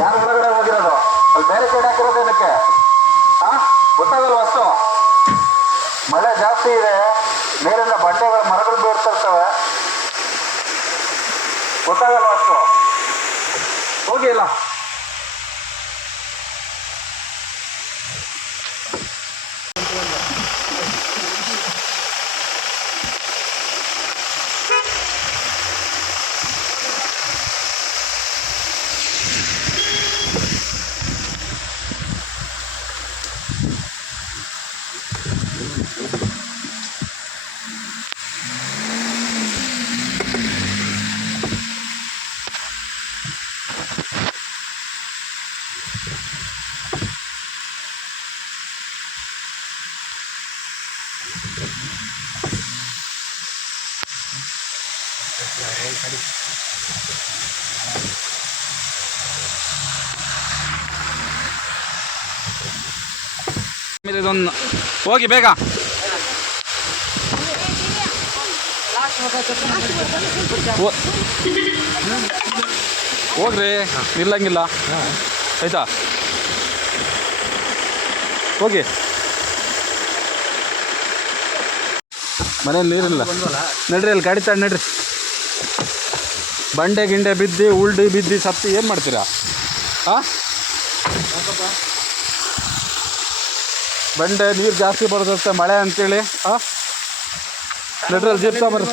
ಯಾರು ಹೊರಗಡೆ ಹೋಗಿರೋದು? ಅಲ್ಲಿ ಬೇರೆ ಕಡೆ ಹಾಕಿರೋದು ಏನಕ್ಕೆ? ಹಾ ಗೊತ್ತಾಗಲ್ಲ ವಸ್ತು ಮಳೆ ಜಾಸ್ತಿ ಇದೆ, ಮೇಲಿಂದ ಬಂಡೆಗಳು, ಮರಗಳು ಬೀಳ್ತಿರ್ತವೆ ಗೊತ್ತಾಗಲ್ಲ ವಸ್ತು ಹೋಗಿ ಇದೊಂದು ಹೋಗಿ ಬೇಗ. ಹೋಗ್ರಿ ನಿಲ್ಲಂಗಿಲ್ಲ ಆಯ್ತಾ? ಹೋಗಿ. ಮನೇಲಿ ನೀರಿಲ್ಲ. ನಡ್ರಿ ಅಲ್ಲಿ ಗಾಡಿ ತಾಡಿ ನಡ್ರಿ. ಬಂಡೆ ಗಿಂಡೆ ಬಿದ್ದು, ಉಲ್ಡಿ ಬಿದ್ದು, ಸತ್ತಿ ಏನು ಮಾಡ್ತೀರಾ? ಹಾಂ ಬಂಡೆ ನೀರು ಜಾಸ್ತಿ ಬರುತ್ತೆ, ಮಳೆ ಅಂತೇಳಿ. ಹಾಂ ನಡ್ರಿ ಅಲ್ಲಿ ಜೀಪ್ ತಗೊಂಬರ್ರಿ